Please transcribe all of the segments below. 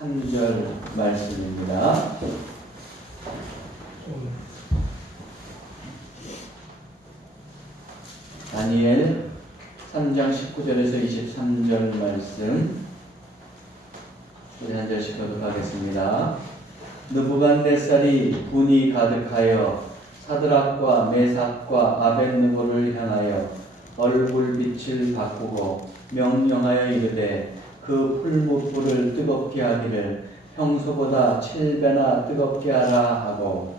23절 말씀입니다. 다니엘 3장 19절에서 23절 말씀 우리 한 절씩 교독하겠습니다. 느부갓네살이 분이 가득하여 사드락과 메삭과 아벳느고를 향하여 얼굴빛을 바꾸고 명령하여 이르되 그 풀무불을 뜨겁게 하기를 평소보다 7배나 뜨겁게 하라 하고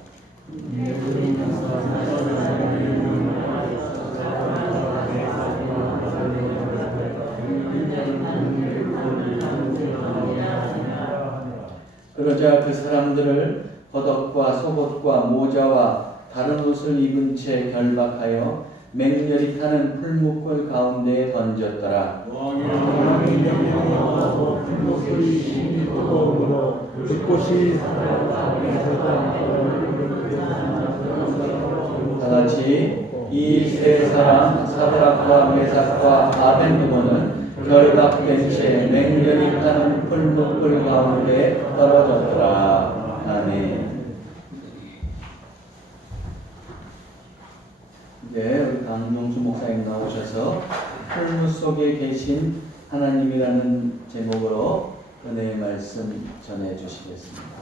그러자 그 사람들을 겉옷과 속옷과 모자와 다른 옷을 입은 채 결박하여 맹렬히 타는 풀무불 가운데에 던졌더라. 다같이 이 세 사람 사드락과 메삭과 아벳느고는 결박된 채 맹렬히 타는 풀무불 가운데 떨어졌더라. 아멘. 이제 우리 강용수 목사님 나오셔서 풀무 속에 계신 하나님이라는 제목으로 은혜의 말씀 전해 주시겠습니다.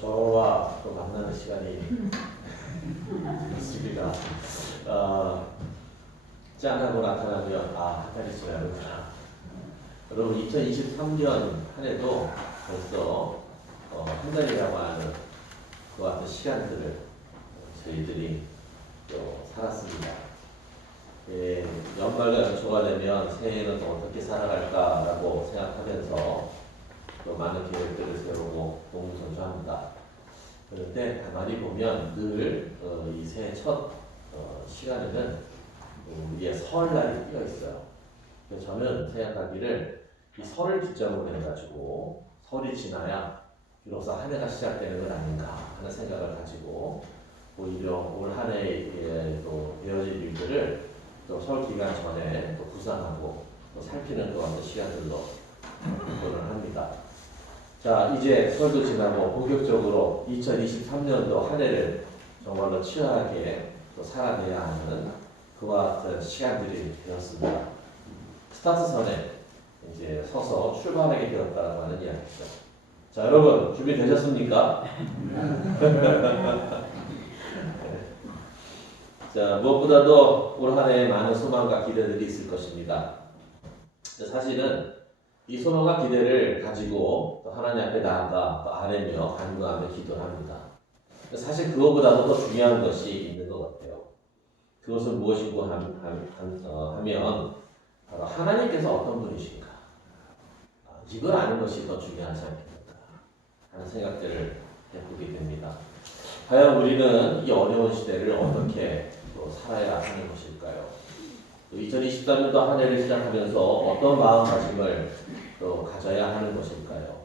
저와 또 만나는 시간이 있습니다. 짠하고 나타나면 한 달이 지나는구나. 여러분 2023년 한 해도 벌써 한 달이라고 하는 그와 같은 시간들을 저희들이 또 살았습니다. 연말과 연초가 되면 새해는 또 어떻게 살아갈까라고 생각하면서 또 많은 계획들을 세우고 동분서주합니다. 그런데 가만히 보면 늘 이 새해 첫 시간에는 우리의 설날이 끼어 있어요. 그래서 저는 생각하기를 이 설을 기점으로 해가지고 설이 지나야 비로소 한 해가 시작되는 건 아닌가 하는 생각을 가지고 오히려 올 한 해에 또 되어질 일들을 또 설 기간 전에 또 구상하고 또 살피는 그런 시간들로 접근을 합니다. 자, 이제 설도 지나고 본격적으로 2023년도 한 해를 정말로 치열하게 또 살아내야 하는 그와 같은 시간들이 되었습니다. 스타트선에 이제 서서 출발하게 되었다고 하는 이야기죠. 자, 여러분 준비되셨습니까? 자, 무엇보다도 올 한 해에 많은 소망과 기대들이 있을 것입니다. 사실은 이 소망과 기대를 가지고 또 하나님 앞에 나아가 또 아뢰며 간구하며 기도합니다. 사실 그것보다도 더 중요한 것이 있는 것 같아요. 그것은 무엇이고 하면 바로 하나님께서 어떤 분이신가, 이걸 아는 것이 더 중요하지 않겠는가 하는 생각들을 해보게 됩니다. 과연 우리는 이 어려운 시대를 어떻게 또 살아야 하는 것일까요? 2023년도 한 해를 시작하면서 어떤 마음가짐을 또 가져야 하는 것일까요?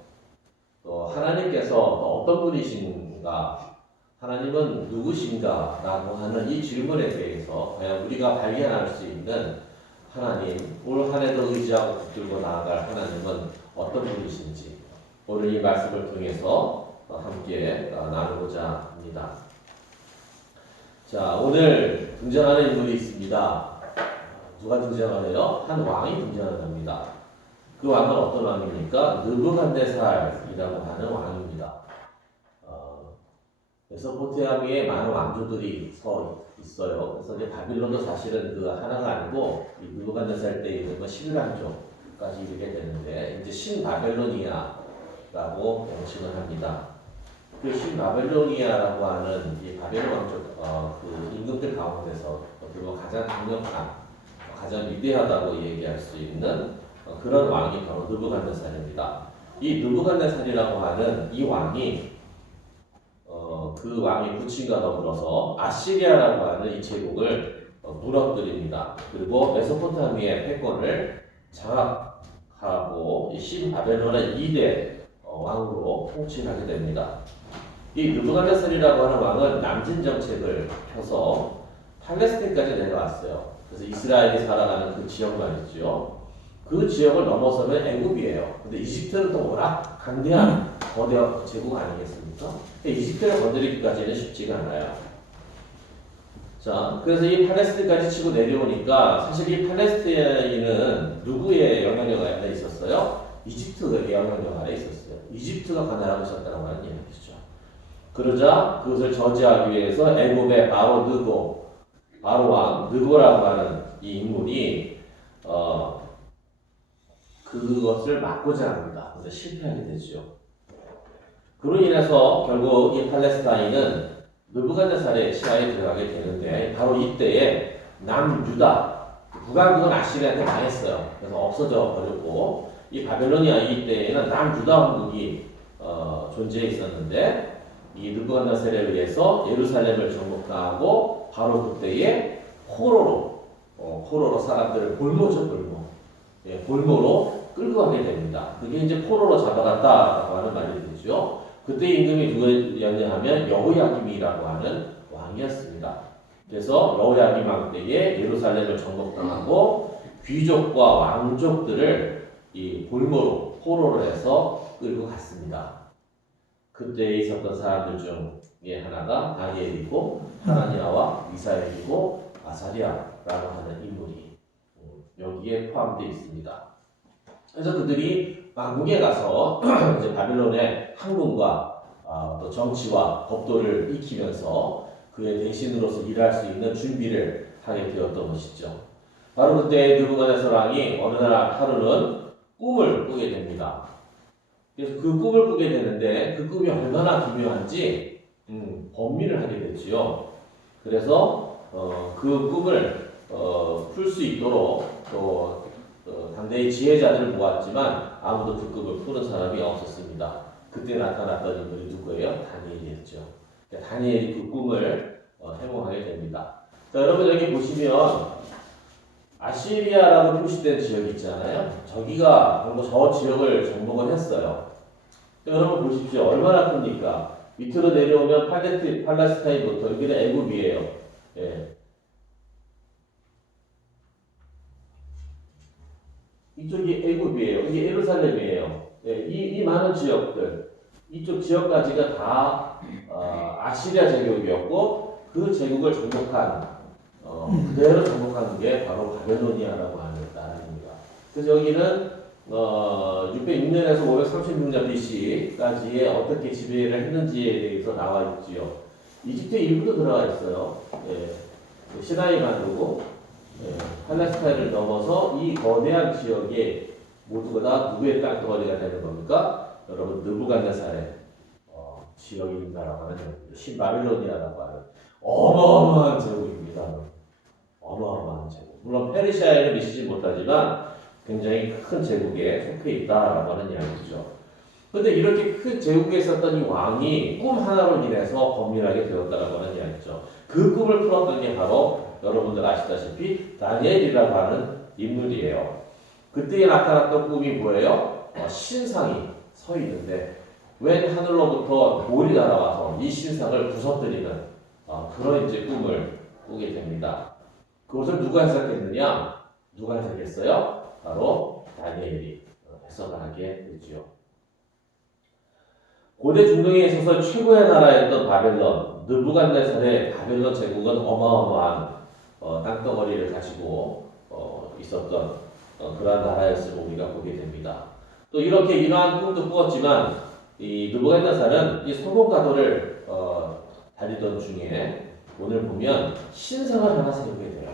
또 하나님께서 또 어떤 분이신가, 하나님은 누구신가 라고 하는 이 질문에 대해서 과연 우리가 발견할 수 있는 하나님, 올 한 해도 의지하고 붙들고 나아갈 하나님은 어떤 분이신지 오늘 이 말씀을 통해서 함께 나누고자 합니다. 자, 오늘 등장하는 인물이 있습니다. 누가 등장하네요? 한 왕이 등장합니다. 그 왕은 어떤 왕입니까? 느부갓네살이라고 하는 왕입니다. 메소포타미아에 많은 왕조들이 서 있어요. 그래서 이제 바빌론도 사실은 그 하나가 아니고 이 느부갓네살 때 이르면 11왕조까지 이르게 되는데 이제 신바벨로니아라고 명칭을 합니다. 그 신바벨로니아라고 하는 이 바벨론 왕조 그 임금들 가운데서 그리고 가장 강력한, 가장 위대하다고 얘기할 수 있는 그런 왕이 바로 느부갓네살입니다. 이 느부갓네살이라고 하는 이 왕이 그 왕의 부친과 더불어서 아시리아라고 하는 이 제국을 무너뜨립니다. 그리고 메소포타미아의 패권을 장악하고 이 신바벨론의 2대 왕으로 통치를 하게 됩니다. 이 느부갓네살이라고 하는 왕은 남진 정책을 펴서 팔레스틴까지 내려왔어요. 그래서 이스라엘이 살아가는 그 지역 말이죠. 그 지역을 넘어서면 애굽이에요. 근데 이집트는 또 워낙 강대한 거대 제국 아니겠습니까? 이집트를 건드리기까지는 쉽지가 않아요. 자, 그래서 이 팔레스틴까지 치고 내려오니까 사실 이 팔레스틴은 누구의 영향력 아래 있었어요? 이집트의 영향력 아래 있었어요. 이집트가 관할하고 있었다고 하는 얘기죠. 그러자 그것을 저지하기 위해서 애굽의 바로 느고, 바로 왕 느고라고 하는 이 인물이 그것을 막고자 합니다. 그래서 실패하게 되죠. 그로 인해서 결국 이 팔레스타인은 느부갓네살의 시야에 들어가게 되는데 바로 이때에 남유다, 북왕국은 아시리아한테 망했어요. 그래서 없어져 버렸고 이 바벨로니아 이때에는 남유다 왕국이 존재해 있었는데 이 느부갓네살에 의해서 예루살렘을 정복당하고 바로 그때에 포로로 사람들을 볼모죠, 볼모. 예, 볼모로 끌고 가게 됩니다. 그게 이제 포로로 잡아갔다라고 하는 말이 되죠. 그때 임금이 누구였냐 하면 여호야김이라고 하는 왕이었습니다. 그래서 여호야김 왕 때에 예루살렘을 정복당하고 귀족과 왕족들을 이 볼모로 포로로 해서 끌고 갔습니다. 그때 있었던 사람들 중에 하나가 다니엘이고 하나니아와 미사엘이고 아사리아라고 하는 인물이 여기에 포함되어 있습니다. 그래서 그들이 왕궁에 가서 이제 바빌론의 학문과 또 정치와 법도를 익히면서 그의 대신으로서 일할 수 있는 준비를 하게 되었던 것이죠. 바로 그때 느부갓네살 왕이 어느 날 하루는 꿈을 꾸게 됩니다. 그래서 그 꿈을 꾸게 되는데 그 꿈이 얼마나 기묘한지 범미를 하게 되지요. 그래서 그 꿈을 풀 수 있도록 또 당대의 지혜자들을 모았지만 아무도 그 꿈을 푸는 사람이 없었습니다. 그때 나타났던 인물이 누구예요? 다니엘이었죠. 다니엘이 그 꿈을 해몽하게 됩니다. 자, 여러분 여기 보시면 아시리아라고 표시된 지역이 있잖아요. 저기가 바로 저 지역을 정복을 했어요. 여러분 보십시오. 얼마나 큽니까? 밑으로 내려오면 팔레스타인부터 여기는 애굽이에요. 예. 이쪽이 애굽이에요. 이게 예루살렘이에요. 예, 이 많은 지역들, 이쪽 지역까지가 다 아시리아 제국이었고 그 제국을 정복한 그대로 정복한 게 바로 바벨로니아라고 하는 나라입니다. 그래서 여기는 606년에서 536년 BC까지에 어떻게 지배를 했는지에 대해서 나와 있지요. 이집트 일부도 들어가 있어요. 예, 시나이 반도고 팔레스타인을 넘어서 이 거대한 지역에 모두가 다 누구의 땅덩어리가 되는 겁니까? 여러분 느부갓네살의 지역인가라고 하는 신바빌로니아라고 하는 어마어마한 제국입니다. 어마어마한 제국. 물론 페르시아에는 미치지 못하지만 굉장히 큰 제국에 속해 있다라고 하는 이야기죠. 그런데 이렇게 큰 제국에 있었던 이 왕이 꿈 하나로 인해서 범민하게 되었다라고 하는 이야기죠. 그 꿈을 풀었던 게 바로 여러분들 아시다시피 다니엘이라고 하는 인물이에요. 그때 나타났던 꿈이 뭐예요? 신상이 서 있는데 웬 하늘로부터 돌이 날아와서 이 신상을 부서뜨리는 그런 이제 꿈을 꾸게 됩니다. 그것을 누가 해석했느냐? 누가 해석했어요? 바로 다니엘이 해석을 하게 되지요. 고대 중동에 있어서 최고의 나라였던 바벨론, 느부갓네살의 바벨론 제국은 어마어마한 땅덩어리를 가지고 있었던 그러한 나라였음을 우리가 보게 됩니다. 또 이렇게 이러한 꿈도 꾸었지만 이 느부갓네살은 이 성공가도를 달리던 중에 오늘 보면 신상을 하나 세우게 돼요.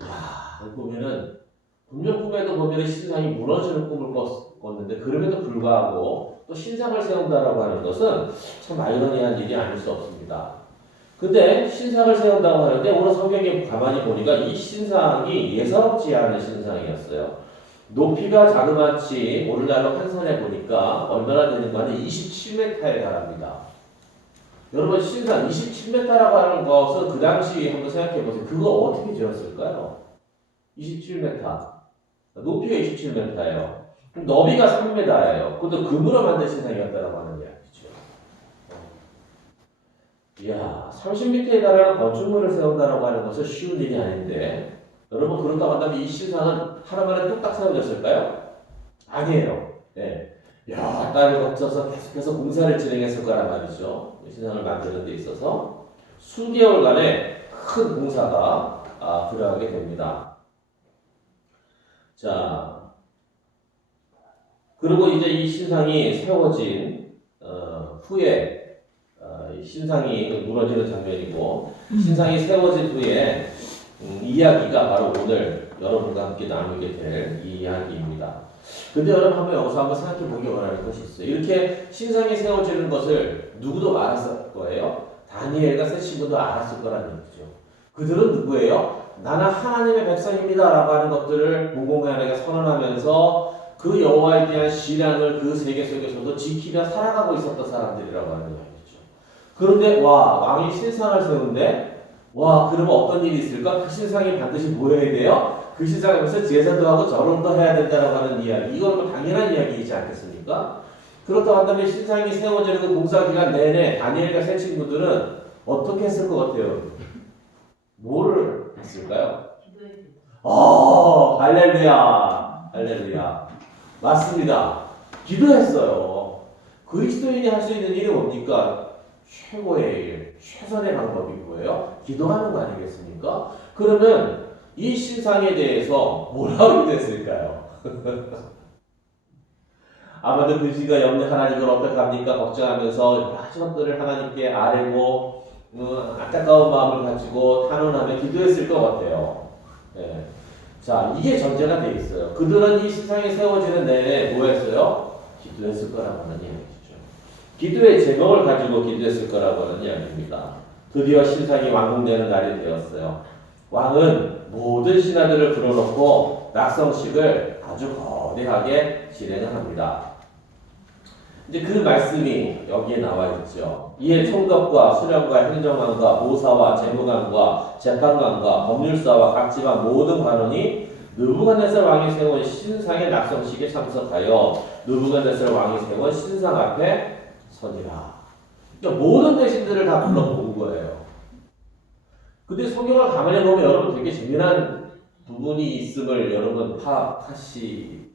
이야, 보면은 분명 꿈에도 보면 신상이 무너지는 꿈을 꿨는데 그럼에도 불구하고 또 신상을 세운다라고 하는 것은 참 아이러니한 일이 아닐 수 없습니다. 근데 신상을 세운다고 하는데 오늘 성경에 가만히 보니까 이 신상이 예사롭지 않은 신상이었어요. 높이가 자그마치 오늘날로 환산해 보니까 얼마나 되는가 하면 27m에 달합니다. 여러분 신상 27m라고 하는 것은 그 당시 한번 생각해 보세요. 그거 어떻게 지었을까요? 27m. 높이가 27m예요. 너비가 3m예요. 그것도 금으로 만든 신상이었다라고 하는 이야기죠. 이야, 30m에 달하는 건축물을 세운다라고 하는 것은 쉬운 일이 아닌데, 여러분 그렇다고 한다면 이 신상은 하루 만에 뚝딱 세워졌을까요? 아니에요. 네. 야, 딸을 거쳐서 계속해서 공사를 진행했을 거란 말이죠. 이 신상을 만드는 데 있어서 수개월간의 큰 공사가 들어가게 됩니다. 자, 그리고 이제 이 신상이 세워진 후에 이 신상이 무너지는 장면이고 신상이 세워진 후에 이야기가 바로 오늘 여러분과 함께 나누게 될 이 이야기입니다. 근데 여러분 여기서 한번 생각해 보기 원하는 것이 있어요. 이렇게 신상이 세워지는 것을 누구도 알았을 거예요. 다니엘과 세 친구도 알았을 거라는 얘기죠. 그들은 누구예요? 나는 하나님의 백성입니다 라고 하는 것들을 무공간하게 선언하면서 그 여호와에 대한 신앙을 그 세계 속에서도 지키며 살아가고 있었던 사람들이라고 하는 이야기죠. 그런데 왕이 신상을 세우는데 그러면 어떤 일이 있을까? 그 신상이 반드시 모여야 돼요. 그 신상에서 제사도 하고 절음도 해야 된다고 하는 이야기. 이건 뭐 당연한 이야기이지 않겠습니까? 그렇다고 한다면 신상이 세워지는 그 공사 기간 내내 다니엘과 세 친구들은 어떻게 했을 것 같아요? 뭐를 했을까요? 할렐루야. 할렐루야. 맞습니다. 기도했어요. 그리스도인이 할 수 있는 일이 뭡니까? 최고의 일, 최선의 방법이 뭐예요? 기도하는 거 아니겠습니까? 그러면 이 신상에 대해서 뭐라고 기도했을까요? 아마도 그 시가 염려 하나님을 어떻게 합니까? 걱정하면서 여러 가지 것들을 하나님께 아뢰고 안타까운 마음을 가지고 탄원하며 기도했을 것 같아요. 네. 자, 이게 전제가 돼 있어요. 그들은 이 신상이 세워지는 내내 뭐 했어요? 기도했을 거라고 하는 이야기죠. 기도의 제목을 가지고 기도했을 거라고 하는 이야기입니다. 드디어 신상이 완공되는 날이 되었어요. 왕은 모든 신하들을 불러놓고 낙성식을 아주 거대하게 진행을 합니다. 이제 그 말씀이 여기에 나와 있죠. 이에 총독과 수령과 행정관과 모사와 재무관과 재판관과 법률사와 각 지방 모든 관원이 느부갓네살 왕이 세운 신상의 낙성식에 참석하여 느부갓네살 왕이 세운 신상 앞에 서니라. 그러니까 모든 대신들을 다 불러본 거예요. 근데 성경을 가만히 보면 여러분 되게 재미난 부분이 있음을 여러분 파악하실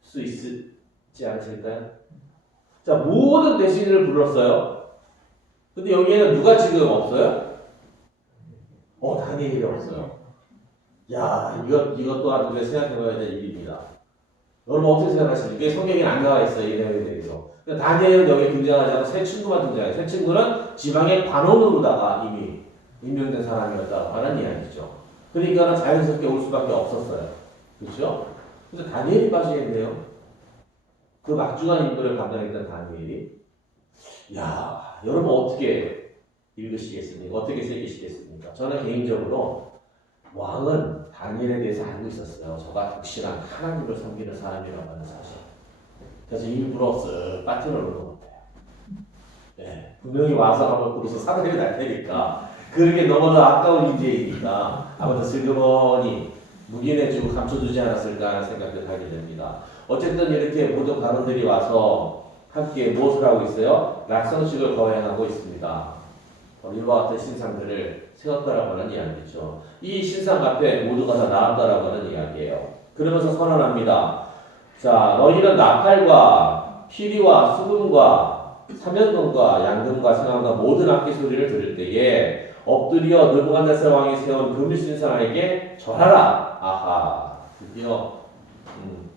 수 있지 않으실까요? 자, 모든 대신을 불렀어요. 근데 여기에는 누가 지금 없어요? 다니엘이 없어요. 야, 이것 또한 우리가 생각해봐야 될 일입니다. 여러분 어떻게 생각하십니까? 이게 성경에 안 나와 있어요, 이 내용에 대해서. 다니엘은 여기 등장하지 않고 세 친구만 등장해요. 세 친구는 지방의 관원으로다가 이미 임명된 사람이었다고 하는 이야기죠. 그러니까 자연스럽게 올 수밖에 없었어요. 그렇죠? 그래서 다니엘이 빠지겠네요. 그 막중한 인물을 감당했던 다니엘이. 야, 여러분 어떻게 읽으시겠습니까? 어떻게 새기시겠습니까? 저는 개인적으로 왕은 다니엘에 대해서 알고 있었어요. 저가 독실한 하나님을 섬기는 사람이라고 하는 사실. 그래서 일부러 쓱 빠뜨려 놓은 것 같아요. 네, 분명히 와서 한번 부르서 사람이 날 테니까 그렇게 너무나 아까운 인재이니까 아무튼 슬그머니 묵인해주고 감춰두지 않았을까 하는 생각을 하게 됩니다. 어쨌든 이렇게 모든 관원들이 와서 함께 무엇을 하고 있어요? 낙성식을 거행하고 있습니다. 이와 같은 신상들을 세웠다라고 하는 이야기죠. 이 신상 앞에 모두가 다 나왔다라고 하는 이야기예요. 그러면서 선언합니다. 자, 너희는 나팔과 피리와 수금과 사면금과 양금과 생황과 모든 악기 소리를 들을 때에 엎드려 느부갓네살 왕이 세운 금신상에게 절하라. 아하, 드디어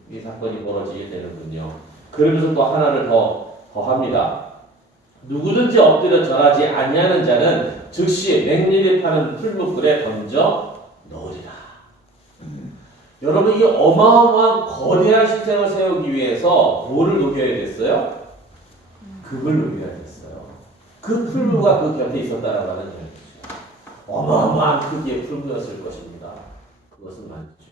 이 사건이 벌어지게 되는군요. 그러면서 또 하나를 더합니다. 누구든지 엎드려 절하지 아니하는 자는 즉시 맹렬히 파는 풀무불에 던져 넣으리라. 여러분, 이 어마어마한 거대한 신상을 세우기 위해서 뭐를 녹여야 됐어요? 금을 녹여야 됐어요. 그 풀무가 그 곁에 있었다라고 하는 이야기죠. 어마어마한 크기의 풀무였을 것입니다. 그것은 말이죠.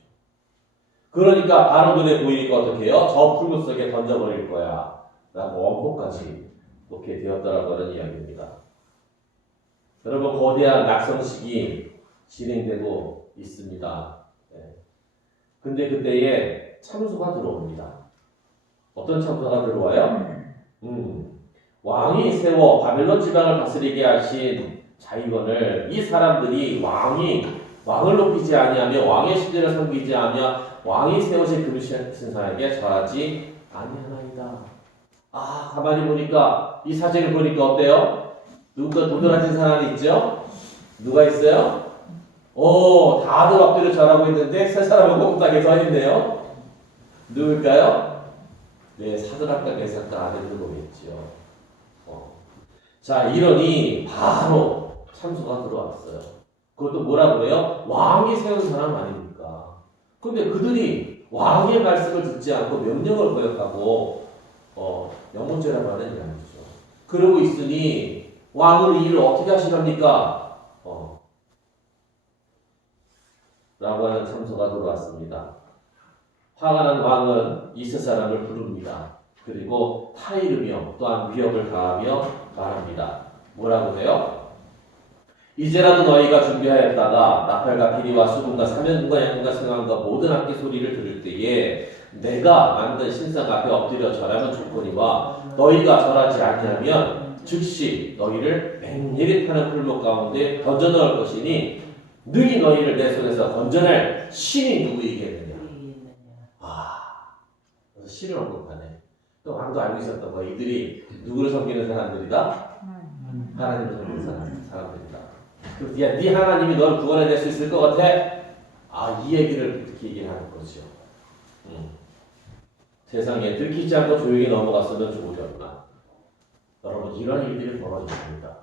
그러니까 바로 눈에 보이니까 어떻게 해요? 저 풀무 속에 던져버릴 거야 라고 원포까지 놓게 되었다라고 하는 이야기입니다. 여러분, 거대한 낙성식이 진행되고 있습니다. 네. 근데 그때에 참소가 들어옵니다. 어떤 참소가 들어와요? 왕이 세워 바벨론 지방을 다스리게 하신 자이건을 이 사람들이 왕을 높이지 아니하며 왕의 신들을 섬기지 아니하며 왕이 세우신 금신상에게 절하지 아니하나이다. 아, 가만히 보니까 이 사진을 보니까 어때요? 누가 도드라진 사람이 있죠? 누가 있어요? 오, 다들 엎드려 절하고 있는데 세 사람은 꼼짝에 서 있네요. 누굴까요? 네, 사드락과 메삭과 아벤느고겠죠. 자, 이러니 바로 참소가 들어왔어요. 그것도 뭐라 그래요? 왕이 세운 사람 아닙니까? 근데 그들이 왕의 말씀을 듣지 않고 명령을 거역하고 영혼죄라고 하는 이야기죠. 그러고 있으니 왕은 이 일을 어떻게 하시랍니까? 라고 하는 참소가 들어왔습니다. 화가 난 왕은 이 세 사람을 부릅니다. 그리고 타이르며 또한 위협을 가하며 말합니다. 뭐라고 해요? 이제라도 너희가 준비하였다가 나팔과 피리와 수금과 사면과 양금과 성황과 모든 악기 소리를 들을 때에 내가 만든 신상 앞에 엎드려 절하면 좋거니와 너희가 절하지 아니하면 즉시 너희를 맹렬히 타는 풀목 가운데 던져 넣을 것이니 능히 너희를 내 손에서 건져낼 신이 누구이겠느냐. 그래서 신을 언급하네. 또 왕도 알고 있었던 거야. 이들이 누구를 섬기는 사람들이다? 하나님을 섬기는 사람들이다. 그래서 야, 네 하나님이 널 구원해낼 수 있을 것 같아? 아, 이 얘기를 그렇게 얘기를 하는 거죠. 세상에 들키지 않고 조용히 넘어갔으면 좋으려나. 여러분, 이런 일들이 벌어졌습니다.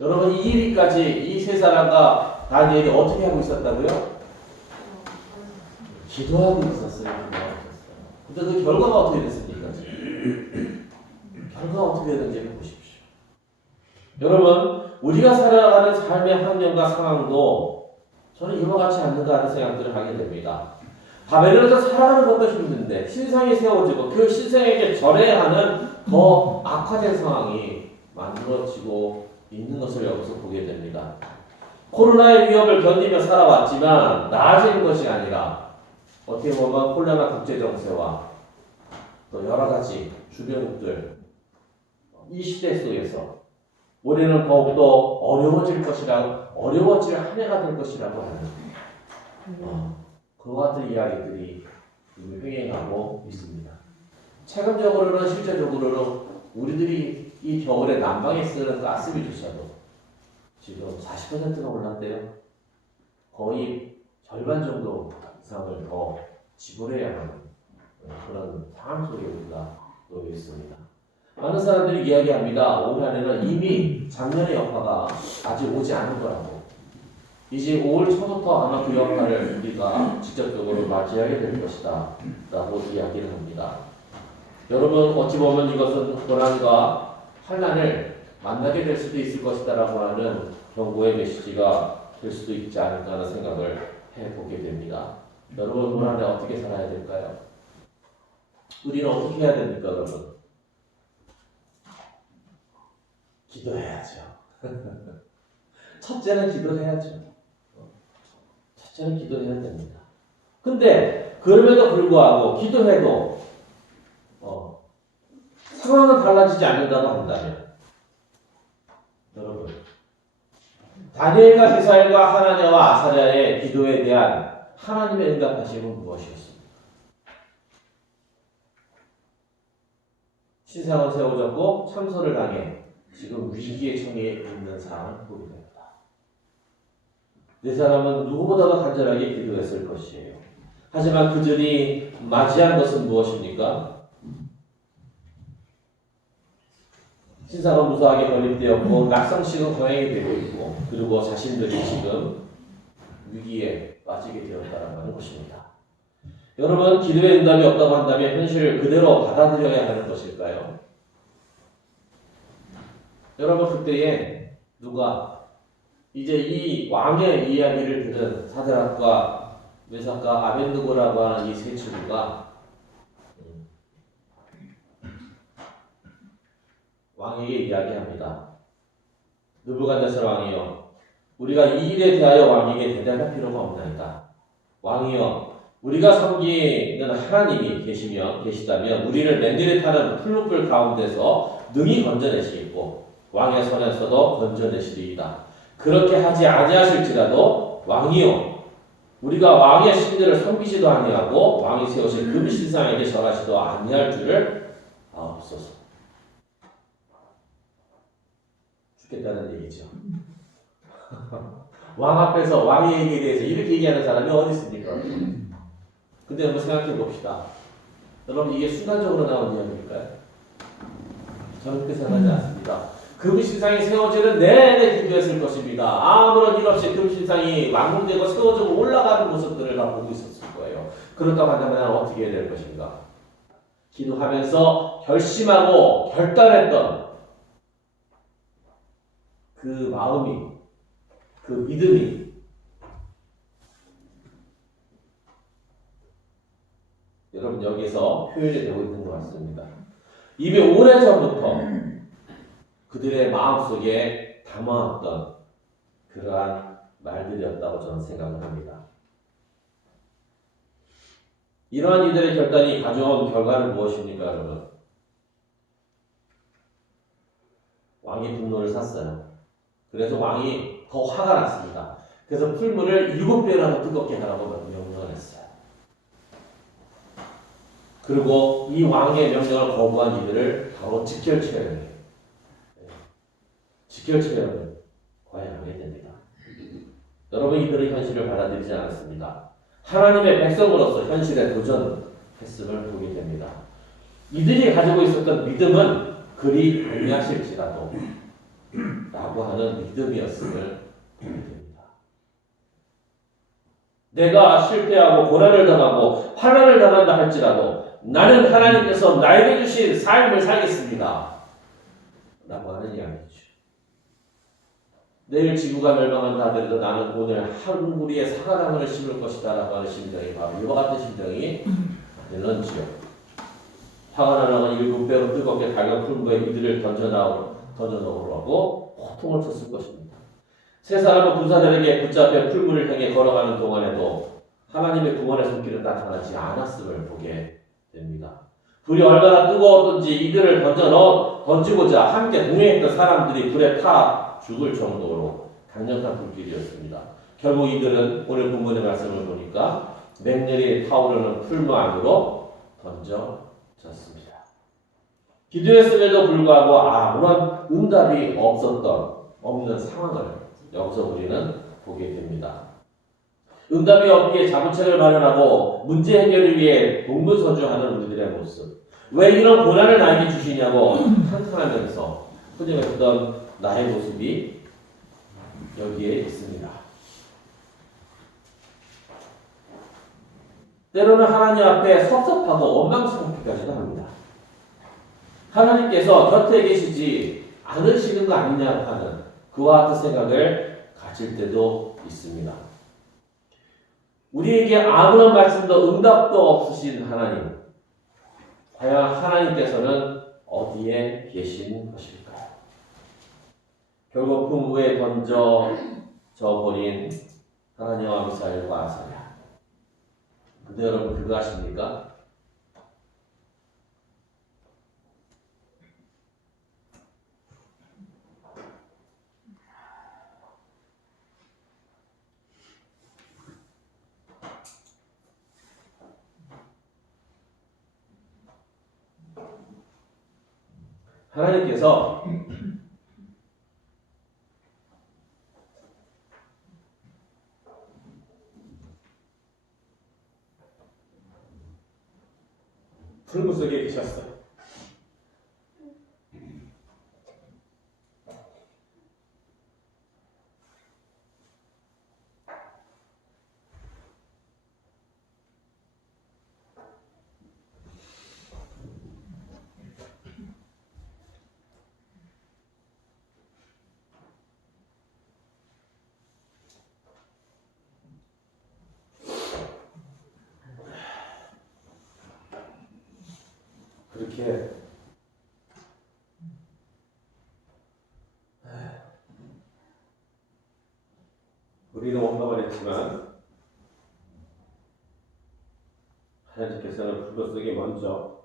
여러분, 이 일까지 이 세 사람과 다니엘이 어떻게 하고 있었다고요? 기도하고 있었어요. 근데 그 결과가 어떻게 됐습니까? 결과가 어떻게 되는지 보십시오. 여러분, 우리가 살아가는 삶의 환경과 상황도 저는 이와 같지 않는가 하는 생각들을 하게 됩니다. 바벨론에서 살아가는 것도 힘든데 신상이 세워지고 그 신상에게 절해야 하는 더 악화된 상황이 만들어지고 있는 것을 여기서 보게 됩니다. 코로나의 위협을 견디며 살아왔지만 나아지는 것이 아니라 어떻게 보면 혼란한 국제정세와 또 여러 가지 주변국들 이 시대 속에서 우리는 더욱더 어려워질 한 해가 될 것이라고 하는 그와 같은 이야기들이 횡행하고 있습니다. 체감적으로는 실제적으로는 우리들이 이 겨울에 난방에 쓰는 가스비조차도 지금 40%가 올랐대요. 거의 절반 정도 이상을 더 지불해야 하는 그런 상황 속에 우리가 놓여 있습니다. 많은 사람들이 이야기합니다. 올 한해는 이미 작년의 여파가 아직 오지 않은 거라고. 이제 5월 초부터 아마 그 여파를 우리가 직접적으로 맞이하게 될 것이다 라고 이야기를 합니다. 여러분, 어찌 보면 이것은 고난과 환난을 만나게 될 수도 있을 것이다 라고 하는 경고의 메시지가 될 수도 있지 않을까 하는 생각을 해보게 됩니다. 여러분, 올 한해 어떻게 살아야 될까요? 우리는 어떻게 해야 됩니까, 여러분? 기도해야죠. 첫째는 기도해야죠. 첫째는 기도해야 됩니다. 근데 그럼에도 불구하고 기도해도 상황은 달라지지 않는다고 한다면 여러분, 다니엘과 미사엘과 하나냐와 아사랴의 기도에 대한 하나님의 응답하심은 무엇이었습니까? 신상은 세워졌고 참소를 당해 지금 위기의 청에 있는 상황을 보게 됩니다. 네 사람은 누구보다도 간절하게 기도했을 것이에요. 하지만 그들이 맞이한 것은 무엇입니까? 신상은 무수하게 건립되었고 낙성식은 거행이 되고 있고 그리고 자신들이 지금 위기에 빠지게 되었다는 하는 것입니다. 여러분, 기도의 응답이 없다고 한다면 현실을 그대로 받아들여야 하는 것일까요? 여러분, 그때에 누가 이제 이 왕의 이야기를 들은 사드락과 메삭과 아벤느고라고 하는 이 세 친구가 왕에게 이야기합니다. 느부갓네살 왕이여, 우리가 이 일에 대하여 왕에게 대답할 필요가 없나이다. 왕이여, 우리가 섬기는 하나님이 계시다면 우리를 맹렬히 타는 풀무불 가운데서 능히 건져내시겠고 왕의 손에서도 건져내시리이다. 그렇게 하지 아니하실지라도 왕이요 우리가 왕의 신들을 섬기지도 아니하고 왕이 세우신 금신상에게 절하지도 아니할 줄을 아옵소서. 죽겠다는 얘기죠. 왕 앞에서 왕의 얘기에 대해서 이렇게 얘기하는 사람이 어디 있습니까? 근데 한번 생각해 봅시다. 여러분 이게 순간적으로 나온 이야기일까요? 저는 그렇게 생각하지 않습니다. 금신상이 세워지는 내내 기도했을 것입니다. 아무런 일 없이 금신상이 완공되고 세워지고 올라가는 모습들을 다 보고 있었을 거예요. 그렇다고 한다면 어떻게 해야 될 것인가? 기도하면서 결심하고 결단했던 그 마음이, 그 믿음이 여러분 여기서 표현이 되고 있는 것 같습니다. 이미 오래전부터 그들의 마음속에 담아왔던 그러한 말들이었다고 저는 생각을 합니다. 이러한 이들의 결단이 가져온 결과는 무엇입니까, 여러분? 왕이 분노를 샀어요. 그래서 왕이 더 화가 났습니다. 그래서 풀물을 7배라도 뜨겁게 하라고 명령을 했어요. 그리고 이 왕의 명령을 거부한 이들을 바로 직결처형을 과연하게 됩니다. 여러분 이들의 현실을 받아들이지 않았습니다. 하나님의 백성으로서 현실에 도전했음을 보게 됩니다. 이들이 가지고 있었던 믿음은 그리 아니하실지라도 라고 하는 믿음이었음을 보게 됩니다. 내가 실패하고 고난을 당하고 환난을 당한다 할지라도 나는 하나님께서 나에게 주신 삶을 살겠습니다. 라고 하는 이야기죠. 내일 지구가 멸망한다 하더라도 나는 오늘 한 무리의 사과나무를 심을 것이다 라고 하는 심정이 바로 이와 같은 심정이 들런지요. 화가 나는 7배로 뜨겁게 달간 풀무에 이들을 던져놓으라고 호통을 쳤을 것입니다. 세 사람은 군사들에게 붙잡혀 풀무를 향해 걸어가는 동안에도 하나님의 구원의 손길은 나타나지 않았음을 보게 됩니다. 불이 얼마나 뜨거웠던지 이들을 던지고자 함께 동행했던 사람들이 불에 타 죽을 정도로 강력한 불길이었습니다. 결국 이들은 오늘 본문의 말씀을 보니까 맹렬히 타오르는 풀무 안으로 던져졌습니다. 기도했음에도 불구하고 아무런 응답이 없는 상황을 여기서 우리는 보게 됩니다. 응답이 없기에 자부책을 마련하고 문제 해결을 위해 동분서주하는 우리들의 모습. 왜 이런 고난을 나에게 주시냐고 한탄하면서 흐려했던 나의 모습이 여기에 있습니다. 때로는 하나님 앞에 섭섭하고 원망스럽기까지도 합니다. 하나님께서 곁에 계시지 않으시는 거 아니냐 하는 그와 같은 생각을 가질 때도 있습니다. 우리에게 아무런 말씀도 응답도 없으신 하나님, 과연 하나님께서는 어디에 계신 것일까요? 결국 풍부에 던져져 버린 하나님과 미사엘과 아사랴. 근데 여러분 그거 아십니까? 하나님께서 풀무 속에 계셨어요. 그렇게 우리는 원망을 했지만 먼저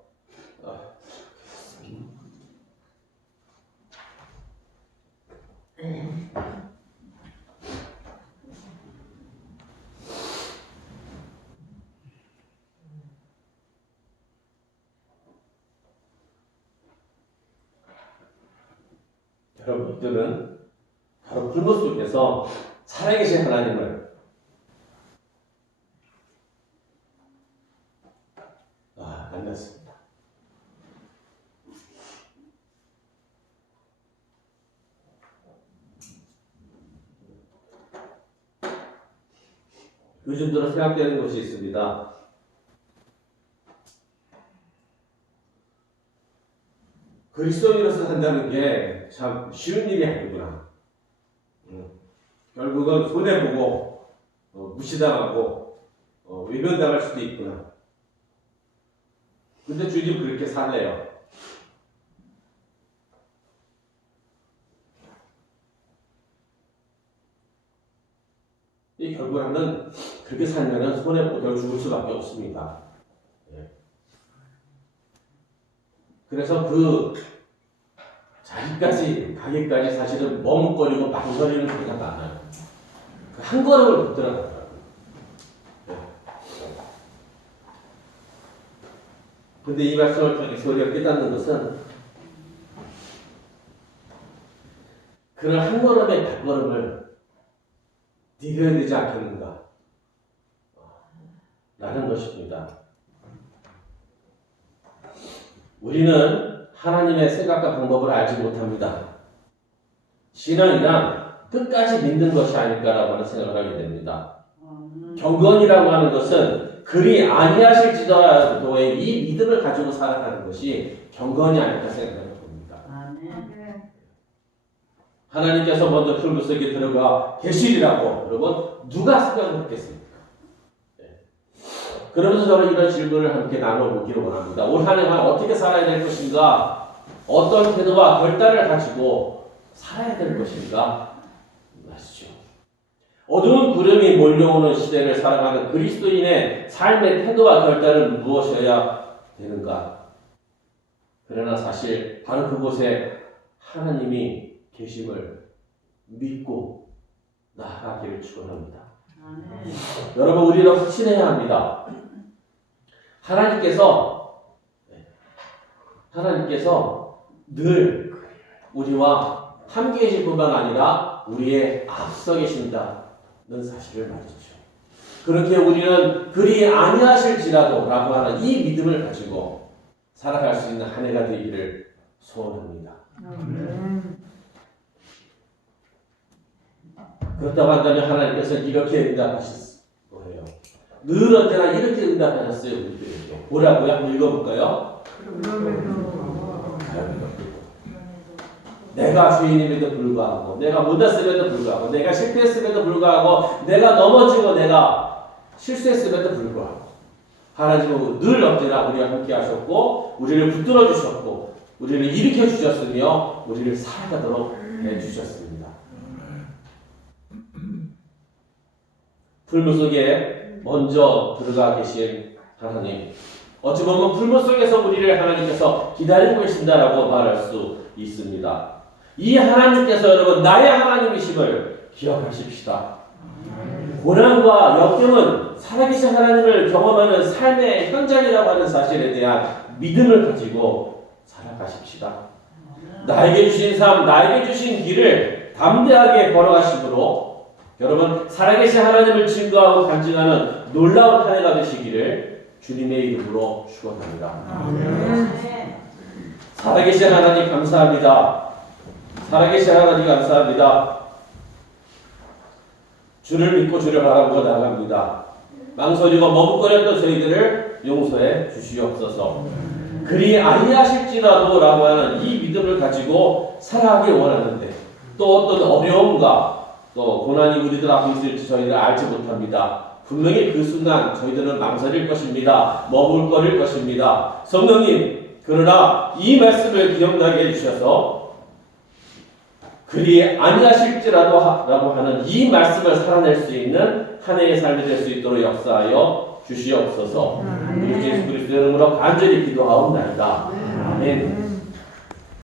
여러분들은 바로 불모 속에서 살아계신 하나님을 만났습니다. 요즘 들어 생각되는 것이 있습니다. 그리스도인으로서 산다는 게 참 쉬운 일이 아니구나. 결국은 손해보고 무시당하고 외면당할 수도 있구나. 근데 주님 그렇게 사네요. 이 결국에는 그렇게 살면은 손해보고 죽을 수밖에 없습니다. 그래서 그 자기까지 가기까지 사실은 머뭇거리고 망설이는 경우가 많아요. 그 한 걸음을 못 들어가더라고요. 근데 이 말씀을 통해서 우리가 깨닫는 것은 그런 한 걸음의 발걸음을 디뎌야 되지 않겠는가 라는 것입니다. 우리는 하나님의 생각과 방법을 알지 못합니다. 신앙이란 끝까지 믿는 것이 아닐까라고 하는 생각을 하게 됩니다. 경건이라고 하는 것은 그리 아니하실지라도의 이 믿음을 가지고 살아가는 것이 경건이 아닐까 생각을 봅니다. 하나님께서 먼저 풀무 속에 들어가 계시리라고 여러분 누가 생각을 했겠습니까? 그러면서 저는 이런 질문을 함께 나눠보기를 원합니다. 올 한 해만 어떻게 살아야 될 것인가? 어떤 태도와 결단을 가지고 살아야 될 것인가? 아시죠? 어두운 구름이 몰려오는 시대를 살아가는 그리스도인의 삶의 태도와 결단은 무엇이어야 되는가? 그러나 사실 바로 그곳에 하나님이 계심을 믿고 나아가기를 축원합니다. 여러분 우리는 확신해야 합니다. 하나님께서 늘 우리와 함께 계실 뿐만 아니라 우리의 앞서 계신다는 사실을 말이죠. 그렇게 우리는 그리 아니하실지라도 라고 하는 이 믿음을 가지고 살아갈 수 있는 한 해가 되기를 소원합니다. 그렇다고 한다면 하나님께서 이렇게 응답하실 거예요. 늘 언제나 이렇게 응답하셨어요. 우리들에게. 뭐라고요? 한번 읽어볼까요? 내가 죄인임에도 불구하고 내가 못났음에도 불구하고 내가 실패했음에도 불구하고 내가 넘어지고 내가 실수했음에도 불구하고 하나님은 늘 언제나 우리와 함께 하셨고 우리를 붙들어 주셨고 우리를 일으켜 주셨으며 우리를 살아가도록 해주셨습니다. 풀무 속에 먼저 들어가 계신 하나님, 어찌 보면 풀무 속에서 우리를 하나님께서 기다리고 계신다라고 말할 수 있습니다. 이 하나님께서 여러분 나의 하나님이심을 기억하십시다. 고난과 역경은 살아계신 하나님을 경험하는 삶의 현장이라고 하는 사실에 대한 믿음을 가지고 살아가십시다. 나에게 주신 삶, 나에게 주신 길을 담대하게 걸어가심으로 여러분 살아계신 하나님을 증거하고 간증하는 놀라운 한 해가 되시기를 주님의 이름으로 축원합니다. 살아계신 하나님 감사합니다. 살아계신 하나님 감사합니다. 주를 믿고 주를 바라보고 나갑니다. 망설이고 머뭇거렸던 저희들을 용서해 주시옵소서. 그리 아니하실지라도 라고 하는 이 믿음을 가지고 살아가기 원하는데 또 어떤 어려움과 또 고난이 우리들 앞에 있을지 저희는 알지 못합니다. 분명히 그 순간 저희들은 망설일 것입니다. 머물거릴 것입니다. 성령님, 그러나 이 말씀을 기억나게 해주셔서 그리 아니하실지라도 라고 하는 이 말씀을 살아낼 수 있는 한 해의 삶이 될 수 있도록 역사하여 주시옵소서. 우리 예수 그리스도 이름으로 간절히 기도하옵나이다. 아멘.